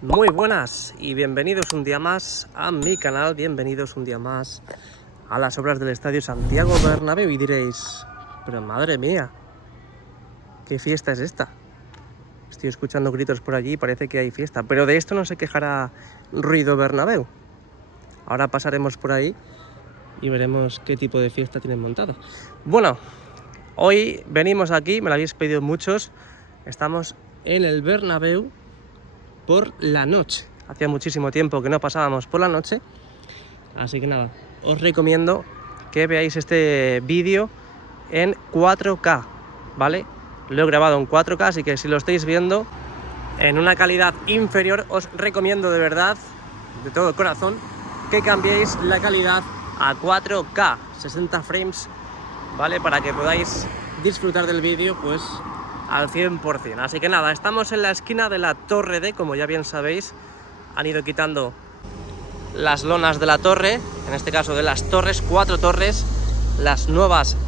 Muy buenas y bienvenidos un día más a mi canal, bienvenidos un día más a las obras del Estadio Santiago Bernabéu. Y diréis, pero madre mía, ¿qué fiesta es esta? Estoy escuchando gritos por allí y parece que hay fiesta, pero de esto no se quejará Ruido Bernabéu. Ahora pasaremos por ahí y veremos qué tipo de fiesta tienen montada. Bueno, hoy venimos aquí, me lo habéis pedido muchos, estamos en el Bernabéu por la noche. Hacía muchísimo tiempo que no pasábamos por la noche, así que nada, os recomiendo que veáis este vídeo en 4K, ¿vale? Lo he grabado en 4K, así que si lo estáis viendo en una calidad inferior, os recomiendo de verdad, de todo corazón, que cambiéis la calidad a 4K, 60 frames, ¿vale? Para que podáis disfrutar del vídeo, pues al 100%. Así que nada, estamos en la esquina de la Torre D, como ya bien sabéis. Han ido quitando las lonas de la torre, en este caso de las torres, 4 torres, las nuevas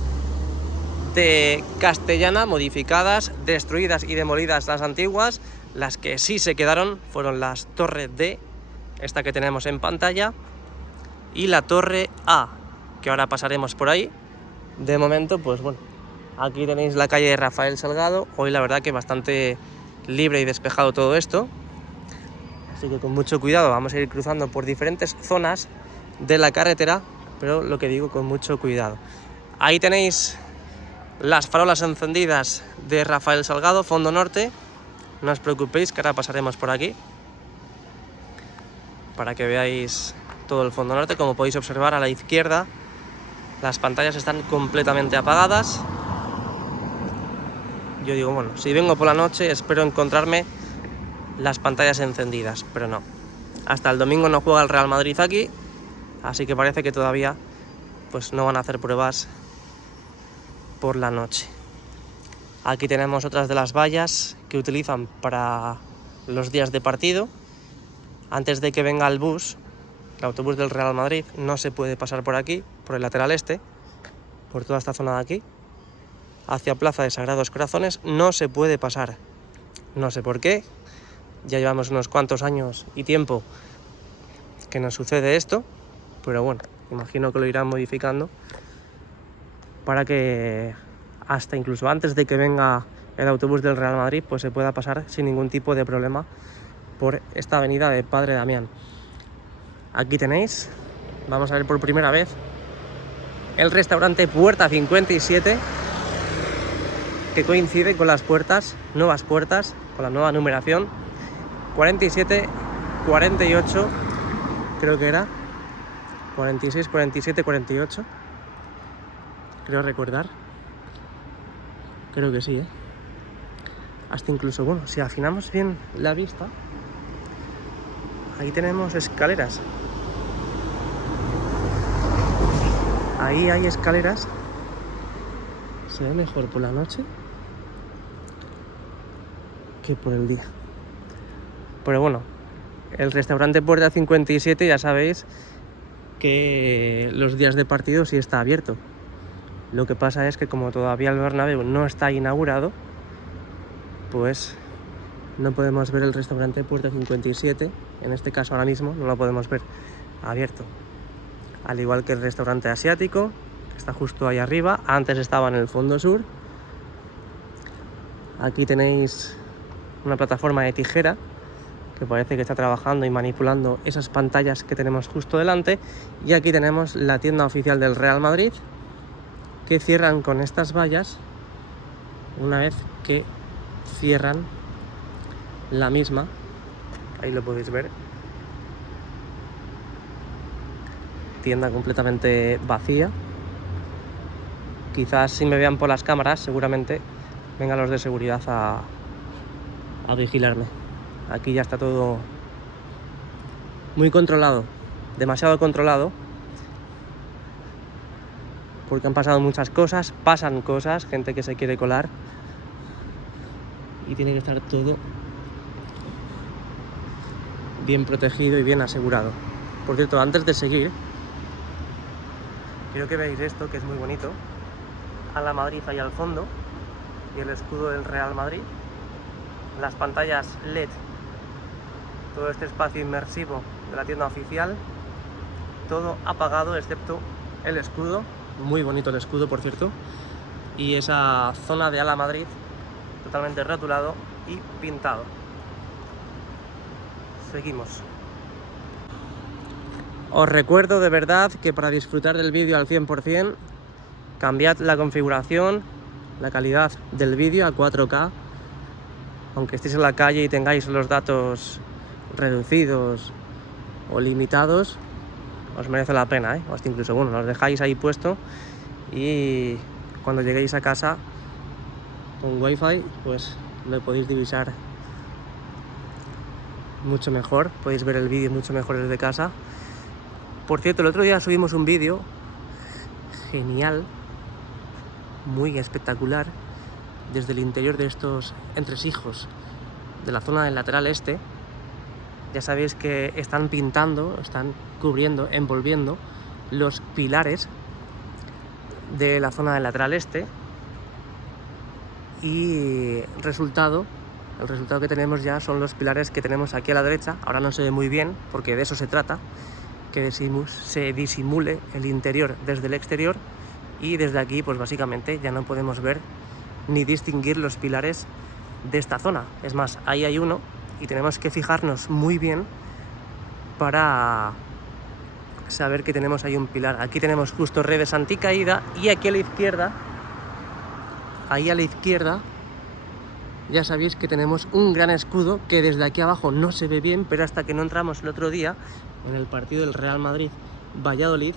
de Castellana, modificadas, destruidas y demolidas las antiguas. Las que sí se quedaron fueron las Torre D, esta que tenemos en pantalla, y la Torre A, que ahora pasaremos por ahí. De momento, pues bueno, aquí tenéis la calle de Rafael Salgado. Hoy la verdad que bastante libre y despejado todo esto, así que con mucho cuidado vamos a ir cruzando por diferentes zonas de la carretera, pero lo que digo, con mucho cuidado. Ahí tenéis las farolas encendidas de Rafael Salgado, fondo norte. No os preocupéis que ahora pasaremos por aquí para que veáis todo el fondo norte. Como podéis observar, a la izquierda las pantallas están completamente apagadas. Yo digo, bueno, si vengo por la noche espero encontrarme las pantallas encendidas, pero no. Hasta el domingo no juega el Real Madrid aquí, así que parece que todavía pues no van a hacer pruebas por la noche. Aquí tenemos otras de las vallas que utilizan para los días de partido. Antes de que venga el bus, el autobús del Real Madrid, no se puede pasar por aquí, por el lateral este, por toda esta zona de aquí, hacia Plaza de Sagrados Corazones, no se puede pasar. No sé por qué, ya llevamos unos cuantos años y tiempo que nos sucede esto, pero bueno, imagino que lo irán modificando para que hasta incluso antes de que venga el autobús del Real Madrid, pues se pueda pasar sin ningún tipo de problema por esta avenida de Padre Damián. Aquí tenéis, vamos a ver por primera vez, el restaurante Puerta 57, que coincide con las puertas, nuevas puertas, con la nueva numeración, 47, 48, creo que era, 46, 47, 48, creo recordar, creo que sí, hasta incluso, bueno, si afinamos bien la vista, ahí tenemos escaleras. Ahí hay escaleras. Se ve mejor por la noche que por el día. Pero bueno, el restaurante Puerta 57 ya sabéis que los días de partido sí está abierto. Lo que pasa es que como todavía el Bernabéu no está inaugurado, pues no podemos ver el restaurante Puerta 57. En este caso ahora mismo no lo podemos ver abierto. Al igual que el restaurante asiático, que está justo ahí arriba. Antes estaba en el fondo sur. Aquí tenéis una plataforma de tijera que parece que está trabajando y manipulando esas pantallas que tenemos justo delante. Y aquí tenemos la tienda oficial del Real Madrid, que cierran con estas vallas una vez que cierran la misma. Ahí lo podéis ver. Tienda completamente vacía. Quizás si me vean por las cámaras, seguramente vengan los de seguridad a vigilarme. Aquí ya está todo muy controlado, demasiado controlado, porque han pasado muchas cosas, pasan cosas, gente que se quiere colar, y tiene que estar todo bien protegido y bien asegurado. Por cierto, antes de seguir, quiero que veáis esto, que es muy bonito. A la Madrid ahí al fondo, y el escudo del Real Madrid. Las pantallas LED todo este espacio inmersivo de la tienda oficial, todo apagado excepto el escudo, muy bonito el escudo por cierto, y esa zona de Ala Madrid totalmente rotulado y pintado. Seguimos. Os recuerdo de verdad que para disfrutar del vídeo al 100%, cambiad la configuración, la calidad del vídeo a 4K, aunque estéis en la calle y tengáis los datos reducidos o limitados, os merece la pena, ¿eh? O hasta incluso, bueno, los dejáis ahí puesto y cuando lleguéis a casa con wifi, pues lo podéis divisar mucho mejor, podéis ver el vídeo mucho mejor desde casa. Por cierto, el otro día subimos un vídeo genial, muy espectacular, desde el interior de estos entresijos de la zona del lateral este. Ya sabéis que están pintando, están cubriendo, envolviendo los pilares de la zona del lateral este, y el resultado que tenemos ya son los pilares que tenemos aquí a la derecha. Ahora no se ve muy bien porque de eso se trata, que se disimule el interior desde el exterior, y desde aquí pues básicamente ya no podemos ver ni distinguir los pilares de esta zona. Es más, ahí hay uno y tenemos que fijarnos muy bien para saber que tenemos ahí un pilar. Aquí tenemos justo redes anticaída, y aquí a la izquierda, ahí a la izquierda, ya sabéis que tenemos un gran escudo que desde aquí abajo no se ve bien, pero hasta que no entramos el otro día en el partido del Real Madrid-Valladolid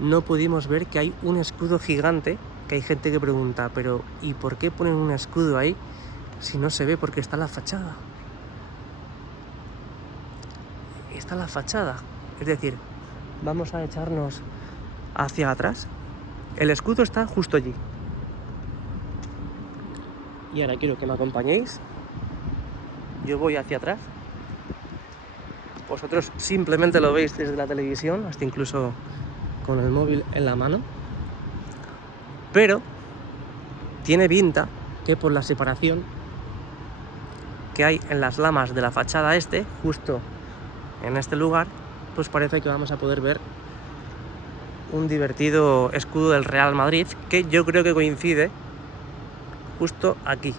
no pudimos ver que hay un escudo gigante, que hay gente que pregunta, pero ¿y por qué ponen un escudo ahí si no se ve? Porque está la fachada. Está la fachada. Es decir, vamos a echarnos hacia atrás. El escudo está justo allí. Y ahora quiero que me acompañéis. Yo voy hacia atrás. Vosotros simplemente lo veis desde la televisión, hasta incluso con el móvil en la mano. Pero tiene pinta que por la separación que hay en las lamas de la fachada este, justo en este lugar, pues parece que vamos a poder ver un divertido escudo del Real Madrid, que yo creo que coincide justo aquí.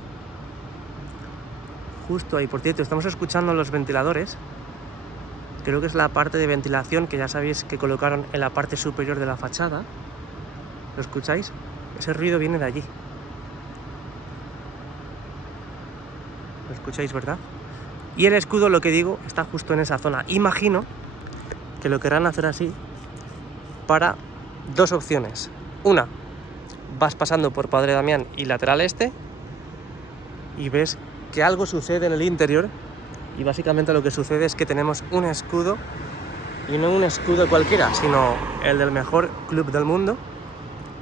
Justo ahí. Por cierto, estamos escuchando los ventiladores. Creo que es la parte de ventilación que ya sabéis que colocaron en la parte superior de la fachada. ¿Lo escucháis? Ese ruido viene de allí. ¿Lo escucháis, verdad? Y el escudo, lo que digo, está justo en esa zona. Imagino que lo querrán hacer así para dos opciones. Una, vas pasando por Padre Damián y lateral este y ves que algo sucede en el interior, y básicamente lo que sucede es que tenemos un escudo, y no un escudo cualquiera, sino el del mejor club del mundo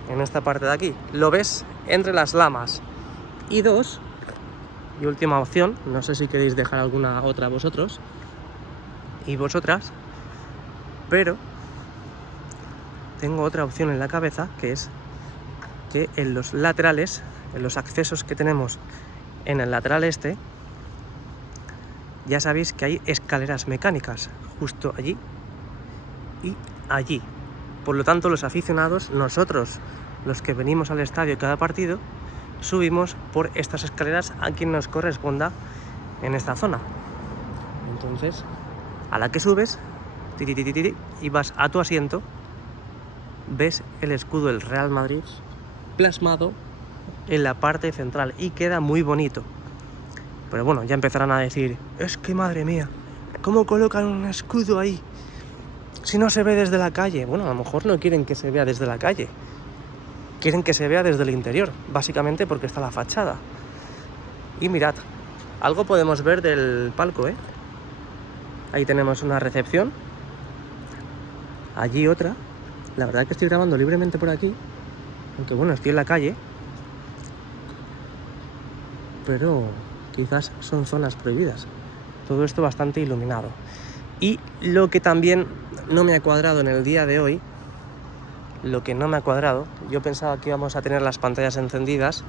en esta parte de aquí. Lo ves entre las lamas. Y dos, y última opción, no sé si queréis dejar alguna otra vosotros y vosotras, pero tengo otra opción en la cabeza, que es que en los laterales, en los accesos que tenemos en el lateral este, ya sabéis que hay escaleras mecánicas justo allí y allí. Por lo tanto, los aficionados, nosotros, los que venimos al estadio cada partido, subimos por estas escaleras a quien nos corresponda en esta zona. Entonces, a la que subes y vas a tu asiento, ves el escudo del Real Madrid plasmado en la parte central y queda muy bonito. Pero bueno, ya empezarán a decir, es que madre mía, ¿cómo colocan un escudo ahí si no se ve desde la calle? Bueno, a lo mejor no quieren que se vea desde la calle, quieren que se vea desde el interior, básicamente porque está la fachada. Y mirad, algo podemos ver del palco, ¿eh? Ahí tenemos una recepción, allí otra. La verdad que estoy grabando libremente por aquí, aunque bueno, estoy en la calle, pero quizás son zonas prohibidas. Todo esto bastante iluminado. Y lo que también no me ha cuadrado en el día de hoy, yo pensaba que íbamos a tener las pantallas encendidas,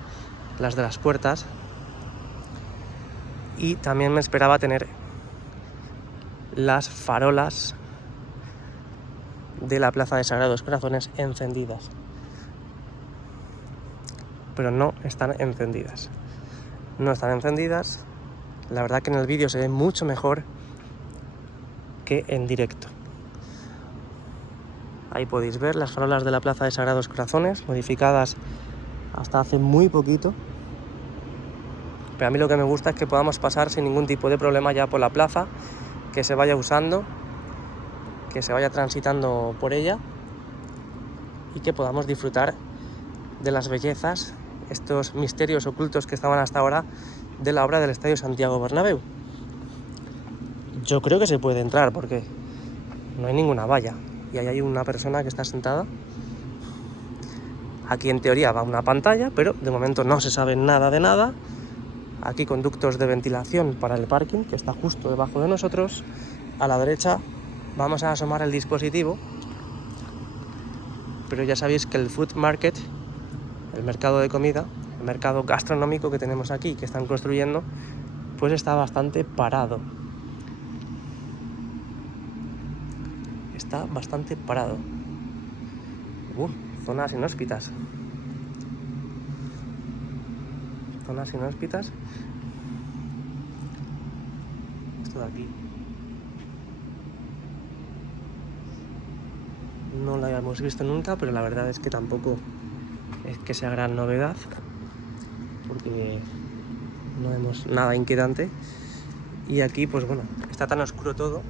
las de las puertas, y también me esperaba tener las farolas de la Plaza de Sagrados Corazones encendidas. Pero no están encendidas. No están encendidas. La verdad que en el vídeo se ve mucho mejor que en directo. Ahí podéis ver las farolas de la Plaza de Sagrados Corazones, modificadas hasta hace muy poquito. Pero a mí lo que me gusta es que podamos pasar sin ningún tipo de problema ya por la plaza, que se vaya usando, que se vaya transitando por ella y que podamos disfrutar de las bellezas, estos misterios ocultos que estaban hasta ahora de la obra del Estadio Santiago Bernabéu. Yo creo que se puede entrar porque no hay ninguna valla y ahí hay una persona que está sentada. Aquí en teoría va una pantalla, pero de momento no se sabe nada de nada. Aquí conductos de ventilación para el parking, que está justo debajo de nosotros. A la derecha vamos a asomar el dispositivo. Pero ya sabéis que el food market, el mercado de comida, el mercado gastronómico que tenemos aquí, que están construyendo, pues está bastante parado. Está bastante parado. Zonas inhóspitas. Zonas inhóspitas. Esto de aquí no lo habíamos visto nunca, pero la verdad es que tampoco es que sea gran novedad, porque no vemos nada inquietante. Y aquí, pues bueno, está tan oscuro todo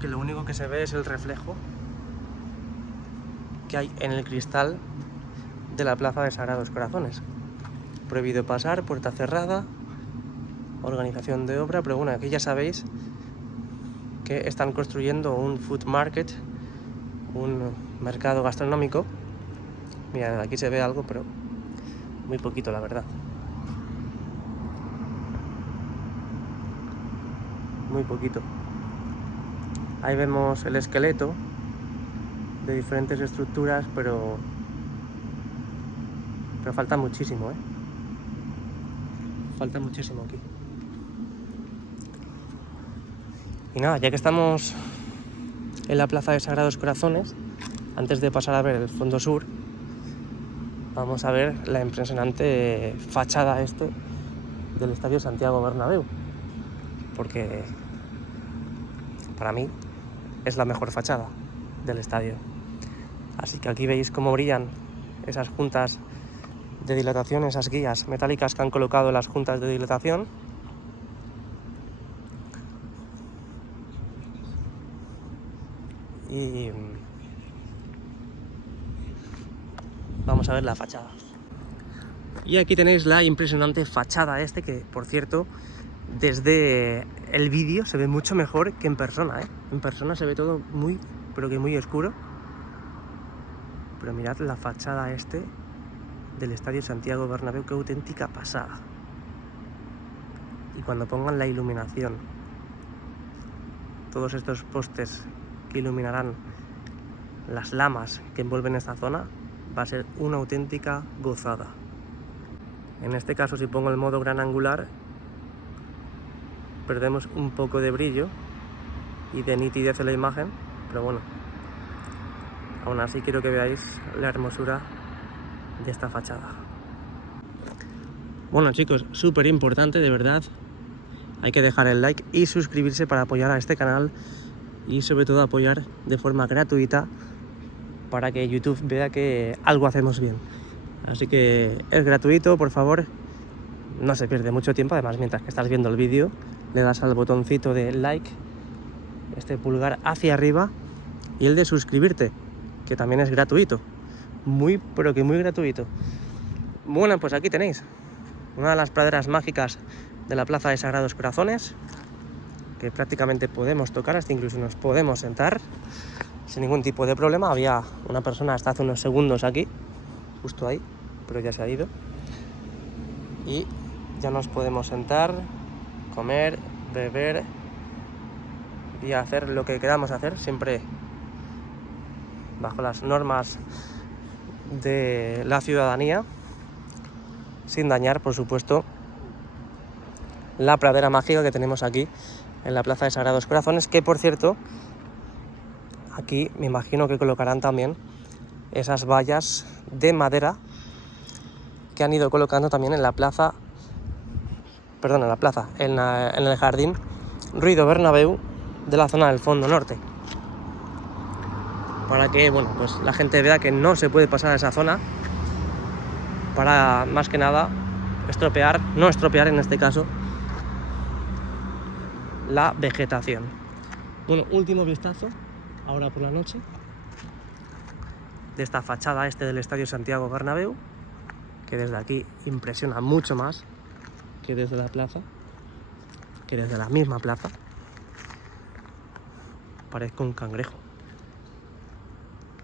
que lo único que se ve es el reflejo que hay en el cristal de la Plaza de Sagrados Corazones. Prohibido pasar, puerta cerrada, organización de obra, pero bueno, aquí ya sabéis que están construyendo un food market, un mercado gastronómico. Mira, aquí se ve algo, pero muy poquito, la verdad. Muy poquito. Ahí vemos el esqueleto de diferentes estructuras, pero falta muchísimo, Falta muchísimo aquí. Y nada, ya que estamos en la Plaza de Sagrados Corazones, antes de pasar a ver el fondo sur, vamos a ver la impresionante fachada del Estadio Santiago Bernabéu, porque para mí es la mejor fachada del estadio. Así que aquí veis cómo brillan esas juntas de dilatación, esas guías metálicas que han colocado en las juntas de dilatación. Y vamos a ver la fachada. Y aquí tenéis la impresionante fachada que, por cierto, desde el vídeo se ve mucho mejor que en persona, En persona se ve todo muy, pero que muy oscuro. Pero mirad la fachada del Estadio Santiago Bernabéu, qué auténtica pasada. Y cuando pongan la iluminación, todos estos postes que iluminarán las lamas que envuelven esta zona, va a ser una auténtica gozada. En este caso, si pongo el modo gran angular, perdemos un poco de brillo y de nitidez en la imagen, pero bueno, aún así quiero que veáis la hermosura de esta fachada. Bueno, chicos, súper importante, de verdad, hay que dejar el like y suscribirse para apoyar a este canal y sobre todo apoyar de forma gratuita para que YouTube vea que algo hacemos bien. Así que es gratuito, por favor, no se pierde mucho tiempo. Además, mientras que estás viendo el vídeo, le das al botoncito de like, este pulgar hacia arriba, y el de suscribirte, que también es gratuito, muy, pero que muy gratuito. Bueno, pues aquí tenéis una de las praderas mágicas de la Plaza de Sagrados Corazones, que prácticamente podemos tocar, hasta incluso nos podemos sentar sin ningún tipo de problema. Había una persona hasta hace unos segundos aquí, justo ahí, pero ya se ha ido. Y ya nos podemos sentar, comer, beber y hacer lo que queramos hacer, siempre bajo las normas de la ciudadanía, sin dañar, por supuesto, la pradera mágica que tenemos aquí en la Plaza de Sagrados Corazones, que por cierto, aquí me imagino que colocarán también esas vallas de madera que han ido colocando también en la plaza, en el jardín Ruido Bernabéu de la zona del fondo norte, para que, bueno, pues la gente vea que no se puede pasar a esa zona, para más que nada no estropear en este caso la vegetación. Bueno, último vistazo ahora por la noche de esta fachada del Estadio Santiago Bernabéu, que desde aquí impresiona mucho más que desde la plaza, que desde la misma plaza. Parezco un cangrejo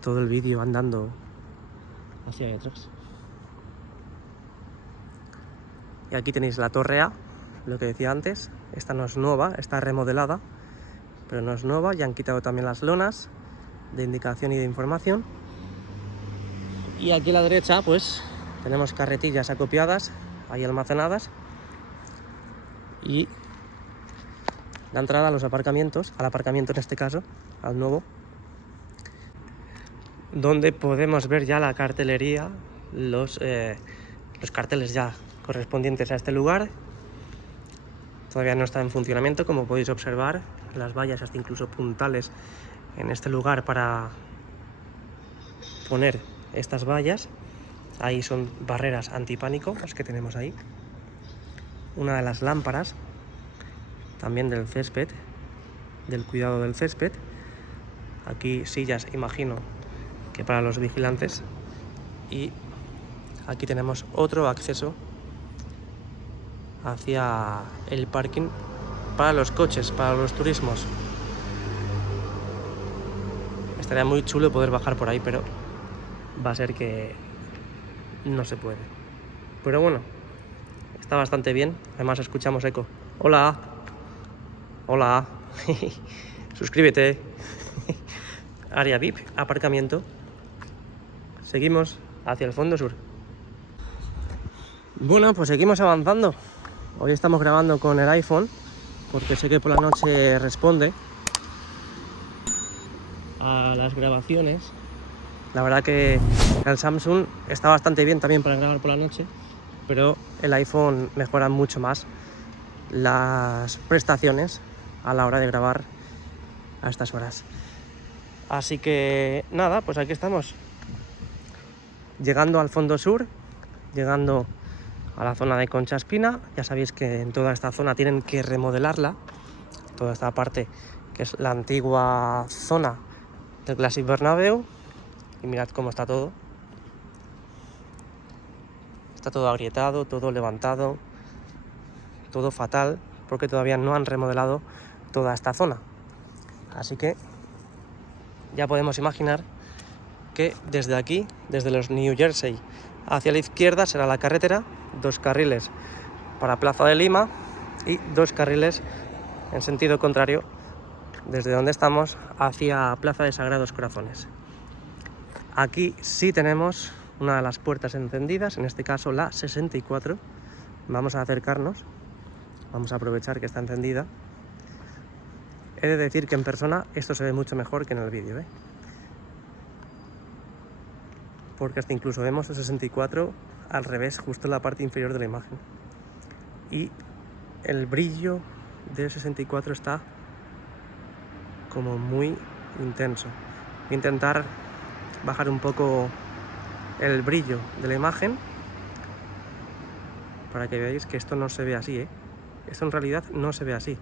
todo el vídeo andando hacia allá atrás. Y aquí tenéis la Torre A, lo que decía antes. Esta no es nueva, está remodelada, pero no es nueva. Ya han quitado también las lonas de indicación y de información. Y aquí a la derecha pues tenemos carretillas acopiadas, ahí almacenadas, y la entrada a los aparcamientos, al aparcamiento en este caso, al nuevo, donde podemos ver ya la cartelería, los carteles ya correspondientes a este lugar. Todavía no está en funcionamiento, como podéis observar, las vallas hasta incluso puntales en este lugar para poner estas vallas. Ahí son barreras antipánico las que tenemos ahí. Una de las lámparas también del césped, del cuidado del césped. Aquí sillas, imagino que para los vigilantes. Y aquí tenemos otro acceso hacia el parking para los coches, para los turismos. Estaría muy chulo poder bajar por ahí, pero va a ser que no se puede. Pero bueno, está bastante bien. Además escuchamos eco. Hola. Hola. Suscríbete. Área VIP, aparcamiento. Seguimos hacia el fondo sur. Bueno, pues seguimos avanzando. Hoy estamos grabando con el iPhone, porque sé que por la noche responde a las grabaciones. La verdad que el Samsung está bastante bien también para grabar por la noche, pero el iPhone mejora mucho más las prestaciones a la hora de grabar a estas horas. Así que nada, pues aquí estamos, llegando al fondo sur, llegando a la zona de Concha Espina. Ya sabéis que en toda esta zona tienen que remodelarla, toda esta parte que es la antigua zona del Clásic Bernabéu. Y mirad cómo está todo. Está todo agrietado, todo levantado, todo fatal, porque todavía no han remodelado toda esta zona. Así que ya podemos imaginar que desde aquí, desde los New Jersey hacia la izquierda, será la carretera, 2 carriles para Plaza de Lima y 2 carriles en sentido contrario desde donde estamos hacia Plaza de Sagrados Corazones. Aquí sí tenemos una de las puertas encendidas, en este caso la 64. Vamos a acercarnos, vamos a aprovechar que está encendida. He de decir que en persona esto se ve mucho mejor que en el vídeo, porque hasta incluso vemos el 64 al revés, justo en la parte inferior de la imagen. Y el brillo del 64 está como muy intenso. Voy a intentar bajar un poco el brillo de la imagen para que veáis que esto no se ve así, Esto en realidad no se ve así,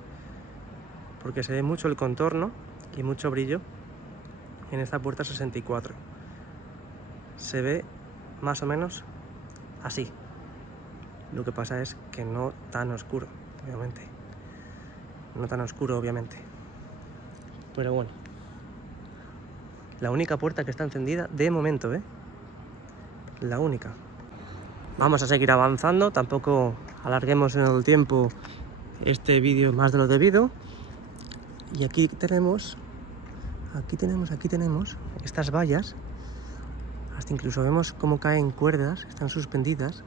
porque se ve mucho el contorno y mucho brillo en esta puerta 64. Se ve más o menos así. Lo que pasa es que no tan oscuro, obviamente. No tan oscuro, obviamente. Pero bueno. La única puerta que está encendida de momento, La única. Vamos a seguir avanzando, tampoco alarguemos en el tiempo este vídeo más de lo debido. Y aquí tenemos estas vallas. Hasta incluso vemos cómo caen cuerdas, están suspendidas.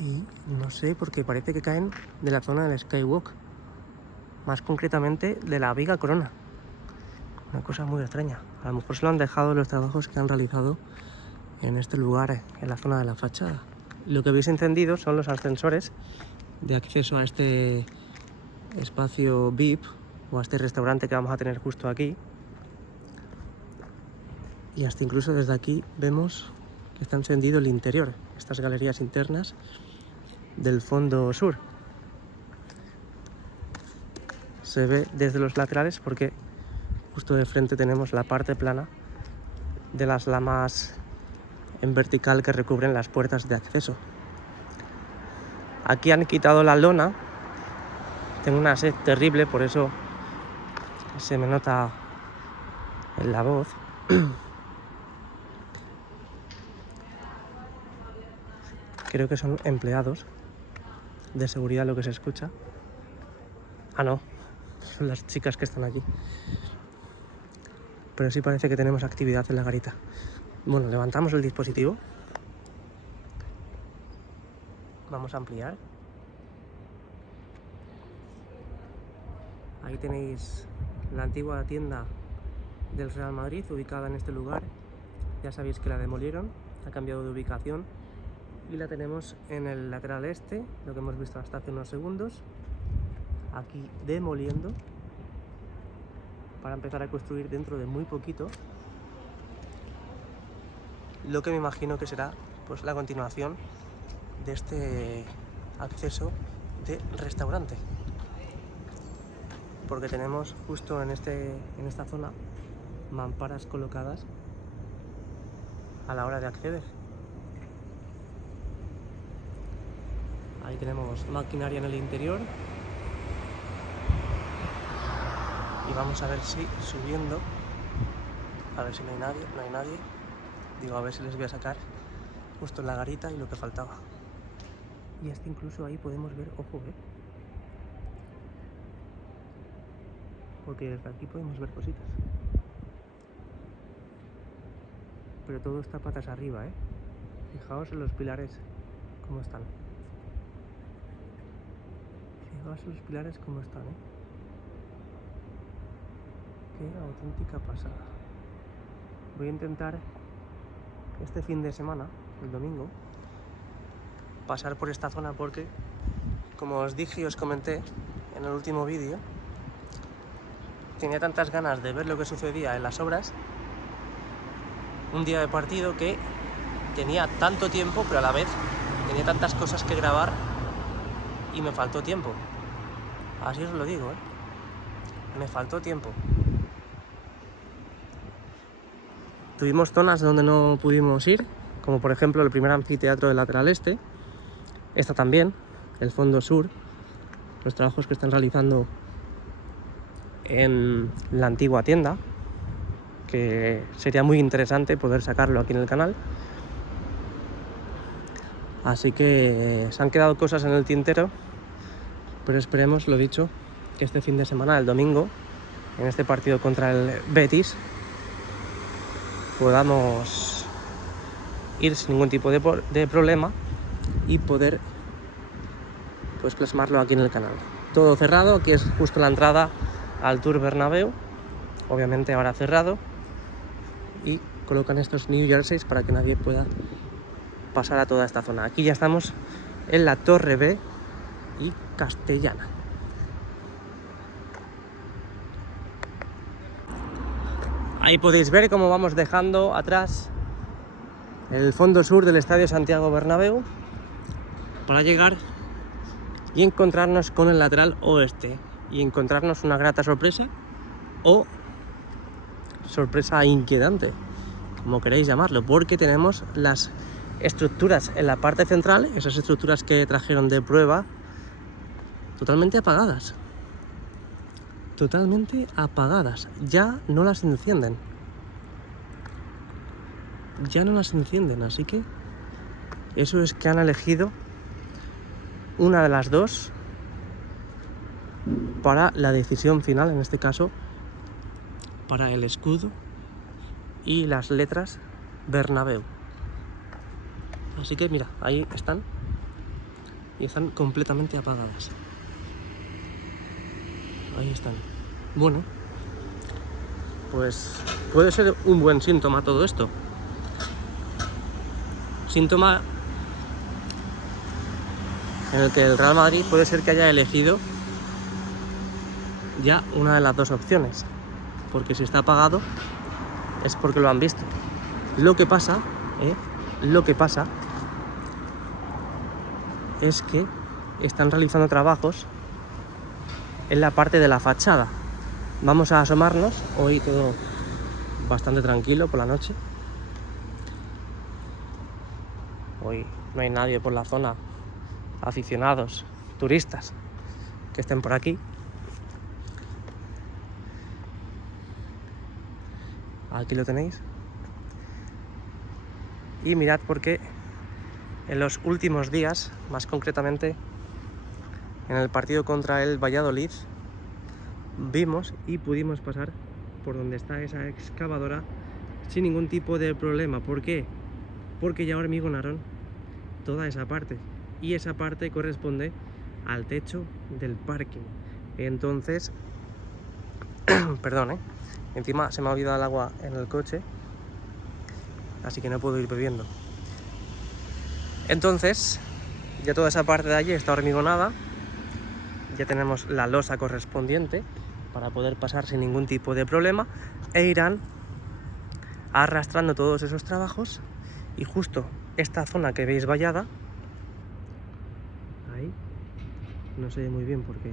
Y no sé, porque parece que caen de la zona del Skywalk, más concretamente de la Viga Corona. Una cosa muy extraña. A lo mejor se lo han dejado los trabajos que han realizado en este lugar, en la zona de la fachada. Lo que habéis encendido son los ascensores de acceso a este espacio VIP o a este restaurante que vamos a tener justo aquí. Y hasta incluso desde aquí vemos que está encendido el interior, estas galerías internas del fondo sur. Se ve desde los laterales porque justo de frente tenemos la parte plana de las lamas en vertical que recubren las puertas de acceso. Aquí han quitado la lona. Tengo una sed terrible, por eso se me nota en la voz. Creo que son empleados de seguridad lo que se escucha. Ah, no, son las chicas que están allí. Pero sí parece que tenemos actividad en la garita. Bueno, levantamos el dispositivo. Vamos a ampliar. Ahí tenéis la antigua tienda del Real Madrid, ubicada en este lugar. Ya sabéis que la demolieron, ha cambiado de ubicación. Y la tenemos en el lateral este, lo que hemos visto hasta hace unos segundos. Aquí demoliendo, para empezar a construir dentro de muy poquito lo que me imagino que será pues la continuación de este acceso de restaurante, porque tenemos justo en esta zona mamparas colocadas a la hora de acceder. Ahí tenemos maquinaria en el interior. Y vamos a ver si subiendo, a ver si no hay nadie, digo, a ver si les voy a sacar justo en la garita y lo que faltaba. Y hasta incluso ahí podemos ver, ojo, porque desde aquí podemos ver cositas. Pero todo está patas arriba, Fijaos en los pilares cómo están. Fijaos en los pilares cómo están, Qué auténtica pasada. Voy a intentar este fin de semana, el domingo, pasar por esta zona porque, como os dije y os comenté en el último vídeo, tenía tantas ganas de ver lo que sucedía en las obras un día de partido que tenía tanto tiempo, pero a la vez tenía tantas cosas que grabar y me faltó tiempo. Así os lo digo, me faltó tiempo. Tuvimos zonas donde no pudimos ir, como por ejemplo el primer anfiteatro del lateral este, esta también, el fondo sur, los trabajos que están realizando en la antigua tienda, que sería muy interesante poder sacarlo aquí en el canal. Así que se han quedado cosas en el tintero, pero esperemos, lo dicho, que este fin de semana, el domingo, en este partido contra el Betis, podamos ir sin ningún tipo de problema y poder pues plasmarlo aquí en el canal. Todo cerrado, aquí es justo la entrada al Tour Bernabéu, obviamente ahora cerrado, y colocan estos new jerseys para que nadie pueda pasar a toda esta zona. Aquí ya estamos en la Torre B y Castellana. Ahí podéis ver cómo vamos dejando atrás el fondo sur del Estadio Santiago Bernabéu para llegar y encontrarnos con el lateral oeste y encontrarnos una grata sorpresa o sorpresa inquietante, como queréis llamarlo, porque tenemos las estructuras en la parte central, esas estructuras que trajeron de prueba, totalmente apagadas. Totalmente apagadas, ya no las encienden. Ya no las encienden, así que eso es que han elegido una de las dos para la decisión final, en este caso para el escudo y las letras Bernabéu. Así que mira, ahí están y están completamente apagadas. Ahí están. Bueno, pues puede ser un buen síntoma todo esto. Síntoma en el que el Real Madrid puede ser que haya elegido ya una de las dos opciones, porque si está apagado es porque lo han visto. Lo que pasa es que están realizando trabajos en la parte de la fachada. Vamos a asomarnos. Hoy todo bastante tranquilo por la noche. Hoy no hay nadie por la zona, aficionados, turistas que estén por aquí. Aquí lo tenéis. Y mirad porque en los últimos días, más concretamente en el partido contra el Valladolid, vimos y pudimos pasar por donde está esa excavadora sin ningún tipo de problema. ¿Por qué? Porque ya hormigonaron toda esa parte y esa parte corresponde al techo del parking. Entonces, perdón, encima se me ha olvidado el agua en el coche, así que no puedo ir bebiendo. Entonces, ya toda esa parte de allí está hormigonada, ya tenemos la losa correspondiente para poder pasar sin ningún tipo de problema, e irán arrastrando todos esos trabajos, y justo esta zona que veis vallada, ahí, no se ve muy bien porque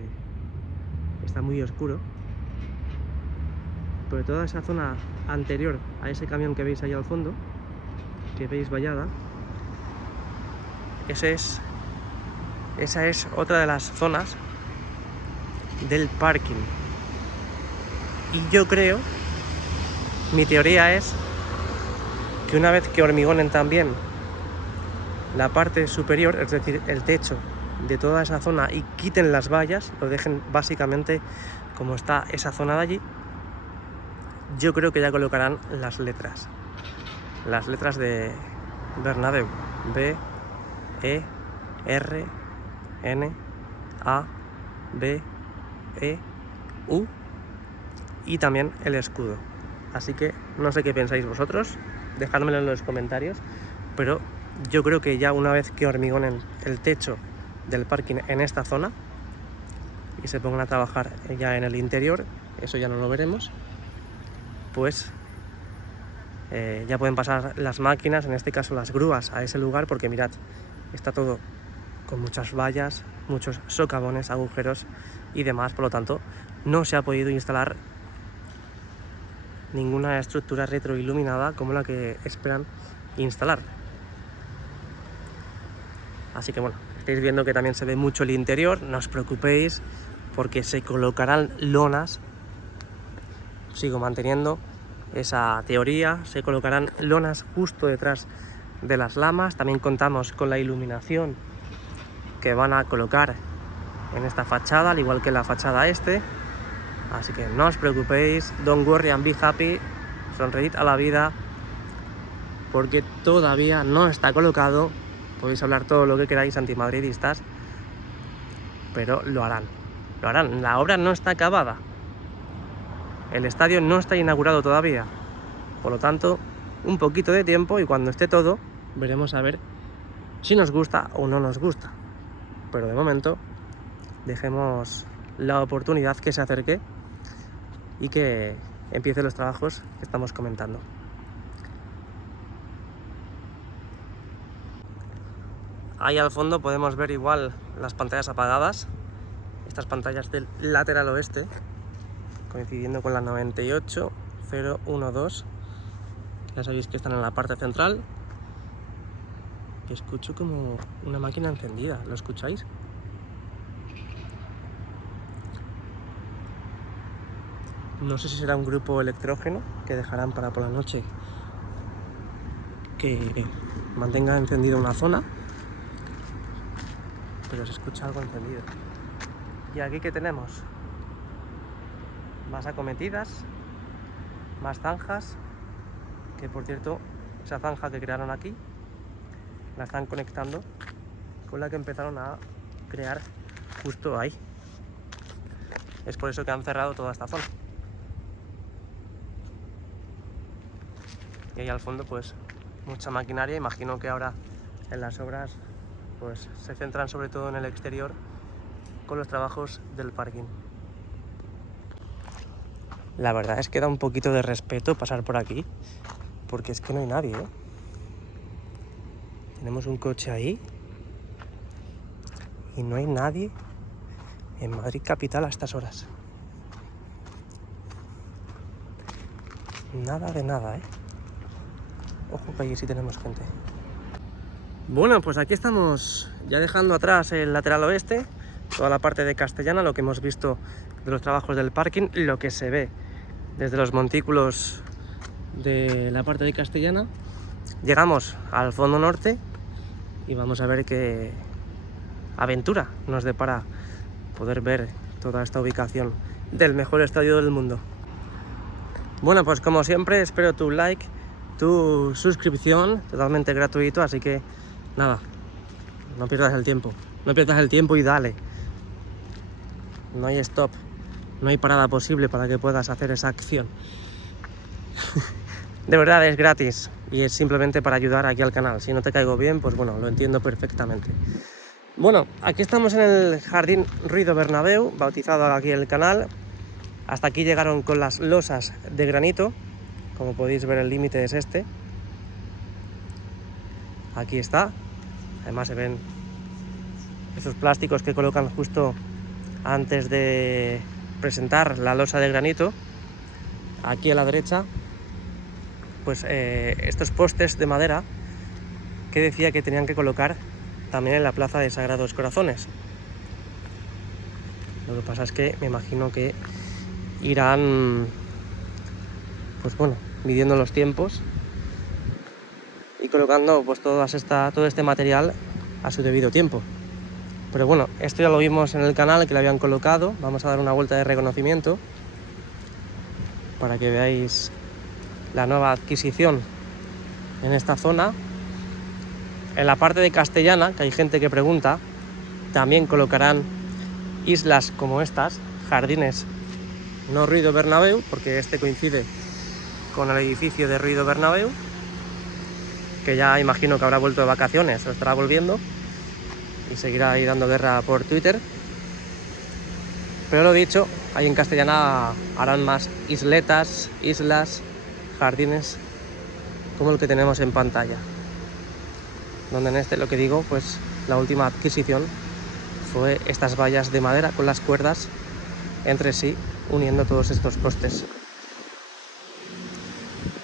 está muy oscuro, pero toda esa zona anterior a ese camión que veis ahí al fondo, que veis vallada, esa es otra de las zonas del parking. Y yo creo, mi teoría es que una vez que hormigonen también la parte superior, es decir, el techo de toda esa zona, y quiten las vallas, lo dejen básicamente como está esa zona de allí, yo creo que ya colocarán las letras de Bernabéu, B, E, R, N, A, B, E, U, y también el escudo. Así que no sé qué pensáis vosotros, dejádmelo en los comentarios, pero yo creo que ya una vez que hormigonen el techo del parking en esta zona y se pongan a trabajar ya en el interior, eso ya no lo veremos, pues ya pueden pasar las máquinas, en este caso las grúas, a ese lugar, porque mirad, está todo con muchas vallas, muchos socavones, agujeros y demás. Por lo tanto, no se ha podido instalar ninguna estructura retroiluminada como la que esperan instalar. Así que bueno, estáis viendo que también se ve mucho el interior, no os preocupéis porque se colocarán lonas, sigo manteniendo esa teoría, se colocarán lonas justo detrás de las lamas. También contamos con la iluminación que van a colocar en esta fachada, al igual que la fachada este. Así que no os preocupéis, don't worry and be happy, sonreíd a la vida, porque todavía no está colocado. Podéis hablar todo lo que queráis, antimadridistas, pero lo harán. La obra no está acabada, el estadio no está inaugurado todavía, por lo tanto, un poquito de tiempo, y cuando esté todo, veremos a ver si nos gusta o no nos gusta. Pero de momento, dejemos la oportunidad que se acerque y que empiecen los trabajos que estamos comentando. Ahí al fondo podemos ver igual las pantallas apagadas, estas pantallas del lateral oeste, coincidiendo con la 98012. Ya sabéis que están en la parte central. Escucho como una máquina encendida, ¿lo escucháis? No sé si será un grupo electrógeno que dejarán para por la noche que mantenga encendida una zona, pero se escucha algo encendido. Y aquí que tenemos más acometidas, más zanjas, que por cierto, esa zanja que crearon aquí la están conectando con la que empezaron a crear justo ahí. Es por eso que han cerrado toda esta zona. Y ahí al fondo pues mucha maquinaria. Imagino que ahora en las obras pues se centran sobre todo en el exterior con los trabajos del parking. La verdad es que da un poquito de respeto pasar por aquí, porque es que no hay nadie, ¿eh? Tenemos un coche ahí y no hay nadie en Madrid capital a estas horas. Nada de nada, ¿eh? Ojo que allí sí tenemos gente. Bueno, pues aquí estamos ya dejando atrás el lateral oeste, toda la parte de Castellana, lo que hemos visto de los trabajos del parking, lo que se ve desde los montículos de la parte de Castellana. Llegamos al fondo norte y vamos a ver qué aventura nos depara poder ver toda esta ubicación del mejor estadio del mundo. Bueno, pues como siempre espero tu like, tu suscripción, totalmente gratuito, así que nada, no pierdas el tiempo y dale. No hay stop, no hay parada posible para que puedas hacer esa acción. De verdad es gratis y es simplemente para ayudar aquí al canal. Si no te caigo bien, pues bueno, lo entiendo perfectamente. Bueno, aquí estamos en el Jardín Ruido Bernabéu, bautizado aquí el canal. Hasta aquí llegaron con las losas de granito. Como podéis ver, el límite es este. Aquí está. Además se ven esos plásticos que colocan justo antes de presentar la losa de granito. Aquí a la derecha, pues estos postes de madera que decía que tenían que colocar también en la plaza de Sagrados Corazones. Lo que pasa es que me imagino que irán, pues bueno, midiendo los tiempos y colocando pues todo este material a su debido tiempo. Pero bueno, esto ya lo vimos en el canal que lo habían colocado. Vamos a dar una vuelta de reconocimiento para que veáis la nueva adquisición en esta zona. En la parte de Castellana, que hay gente que pregunta, también colocarán islas como estas, jardines no Ruido Bernabéu, porque este coincide con el edificio de Ruido Bernabéu, que ya imagino que habrá vuelto de vacaciones o estará volviendo y seguirá ahí dando guerra por Twitter. Pero lo dicho, ahí en Castellana harán más isletas, islas, jardines como el que tenemos en pantalla, donde en este, lo que digo, pues la última adquisición fue estas vallas de madera con las cuerdas entre sí, uniendo todos estos postes.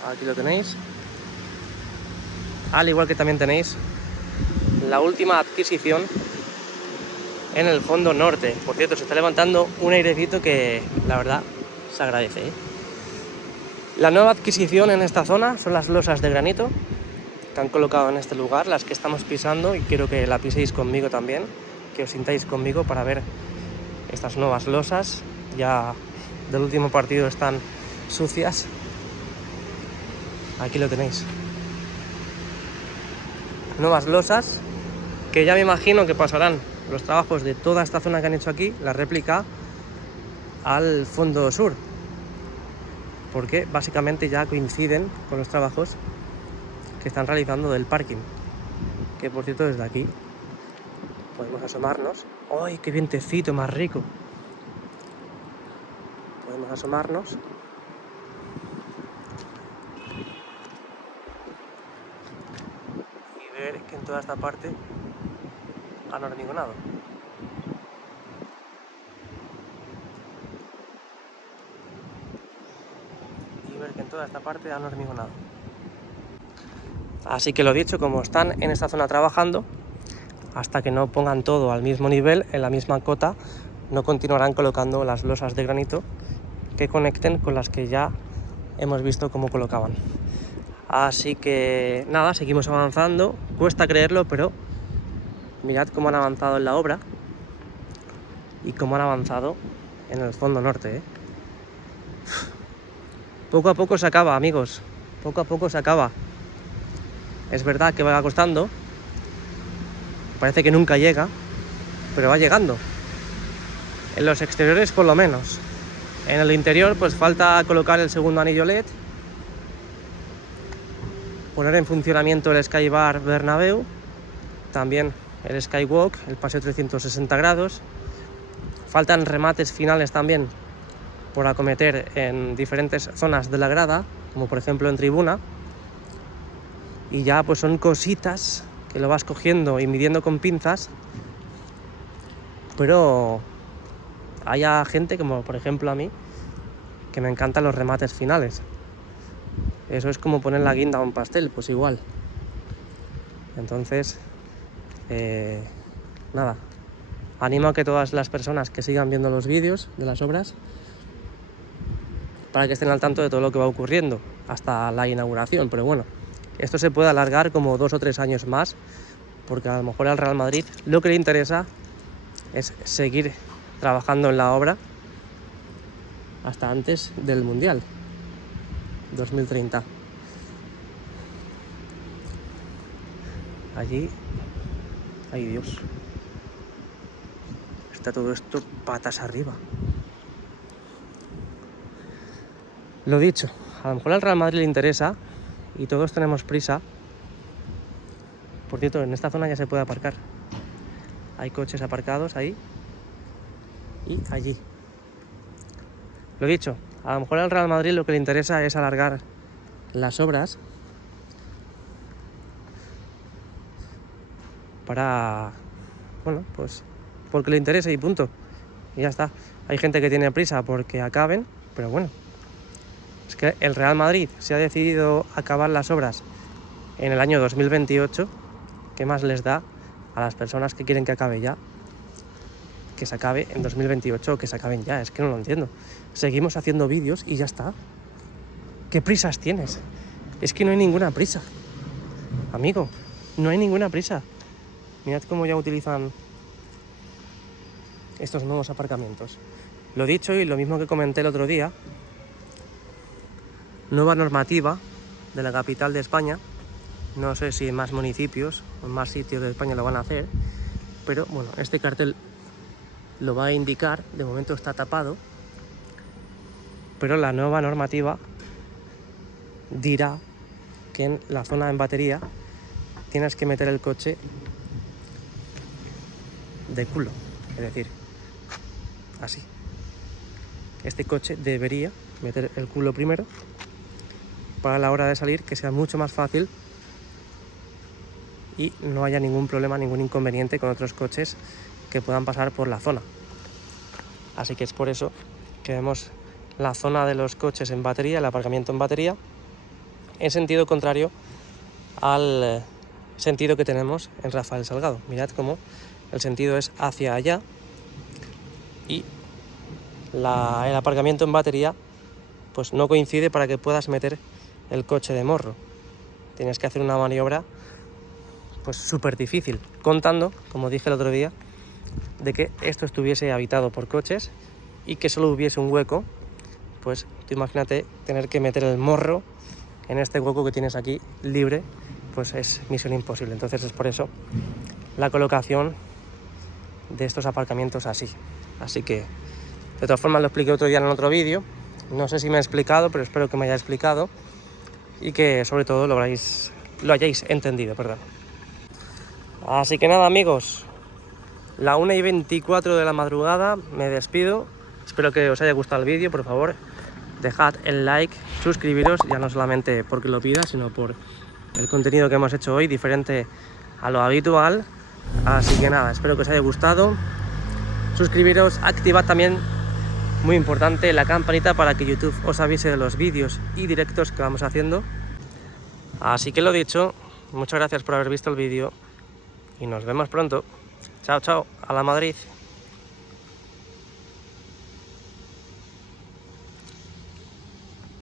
Aquí lo tenéis. Al igual que también tenéis la última adquisición en el fondo norte. Por cierto, se está levantando un airecito que la verdad se agradece, ¿eh? La nueva adquisición en esta zona son las losas de granito que han colocado en este lugar, las que estamos pisando, y quiero que la piséis conmigo también, que os sintáis conmigo para ver estas nuevas losas. Ya del último partido están sucias. Aquí lo tenéis. Nuevas losas que ya me imagino que pasarán los trabajos de toda esta zona que han hecho aquí, la réplica, al fondo sur, porque básicamente ya coinciden con los trabajos que están realizando del parking, que por cierto desde aquí podemos asomarnos. ¡Ay, qué vientecito más rico! Podemos asomarnos y ver que en toda esta parte han hormigonado. Así que lo dicho, como están en esta zona trabajando, hasta que no pongan todo al mismo nivel, en la misma cota, no continuarán colocando las losas de granito que conecten con las que ya hemos visto cómo colocaban. Así que nada, seguimos avanzando. Cuesta creerlo, pero mirad cómo han avanzado en la obra y cómo han avanzado en el fondo norte, ¿eh? Poco a poco se acaba, amigos. Poco a poco se acaba. Es verdad que va costando. Parece que nunca llega. pero va llegando. En los exteriores por lo menos. En el interior pues falta colocar el segundo anillo LED, poner en funcionamiento el Skybar Bernabéu, también el Skywalk, el paseo 360 grados. Faltan remates finales también por acometer en diferentes zonas de la grada, como por ejemplo en tribuna. Y ya pues son cositas que lo vas cogiendo y midiendo con pinzas, pero hay gente, como por ejemplo a mí, que me encantan los remates finales. Eso es como poner la guinda a un pastel, pues igual. Entonces, nada, animo a que todas las personas que sigan viendo los vídeos de las obras, para que estén al tanto de todo lo que va ocurriendo hasta la inauguración. Pero bueno, esto se puede alargar como 2 o 3 años más, porque a lo mejor al Real Madrid lo que le interesa es seguir trabajando en la obra hasta antes del Mundial 2030. Allí, ay Dios, está todo esto patas arriba. Lo dicho, a lo mejor al Real Madrid le interesa y todos tenemos prisa. Por cierto, en esta zona ya se puede aparcar. Hay coches aparcados ahí y allí. Lo dicho, a lo mejor al Real Madrid lo que le interesa es alargar las obras para, bueno, pues porque le interese y punto. Y ya está. Hay gente que tiene prisa porque acaben, pero bueno, es que el Real Madrid se ha decidido acabar las obras en el año 2028. ¿Qué más les da a las personas que quieren que acabe ya? Que se acabe en 2028 o que se acaben ya, es que no lo entiendo. Seguimos haciendo vídeos y ya está. ¿Qué prisas tienes? Es que no hay ninguna prisa, amigo, no hay ninguna prisa. Mirad cómo ya utilizan estos nuevos aparcamientos. Lo dicho y lo mismo que comenté el otro día, nueva normativa de la capital de España. No sé si en más municipios o en más sitios de España lo van a hacer, pero bueno, este cartel lo va a indicar. De momento está tapado, pero la nueva normativa dirá que en la zona en batería tienes que meter el coche de culo, es decir, así. Este coche debería meter el culo primero para la hora de salir, que sea mucho más fácil y no haya ningún problema, ningún inconveniente con otros coches que puedan pasar por la zona. Así que es por eso que vemos la zona de los coches en batería, el aparcamiento en batería, en sentido contrario al sentido que tenemos en Rafael Salgado. Mirad cómo el sentido es hacia allá y el aparcamiento en batería pues no coincide para que puedas meter el coche de morro. Tienes que hacer una maniobra pues súper difícil, contando, como dije el otro día, de que esto estuviese habitado por coches y que solo hubiese un hueco. Pues tú imagínate tener que meter el morro en este hueco que tienes aquí libre, pues es misión imposible. Entonces es por eso la colocación de estos aparcamientos así. Así que, de todas formas, lo expliqué otro día en otro vídeo. No sé si me he explicado, pero espero que me haya explicado y que sobre todo lo hayáis entendido, perdón. Así que nada, amigos, la 1:24 de la madrugada, me despido. Espero que os haya gustado el vídeo. Por favor, dejad el like, suscribiros, ya no solamente porque lo pida, sino por el contenido que hemos hecho hoy, diferente a lo habitual. Así que nada, espero que os haya gustado. Suscribiros, activad también, muy importante, la campanita para que YouTube os avise de los vídeos y directos que vamos haciendo. Así que lo dicho, muchas gracias por haber visto el vídeo y nos vemos pronto. Chao, chao, a la Madrid.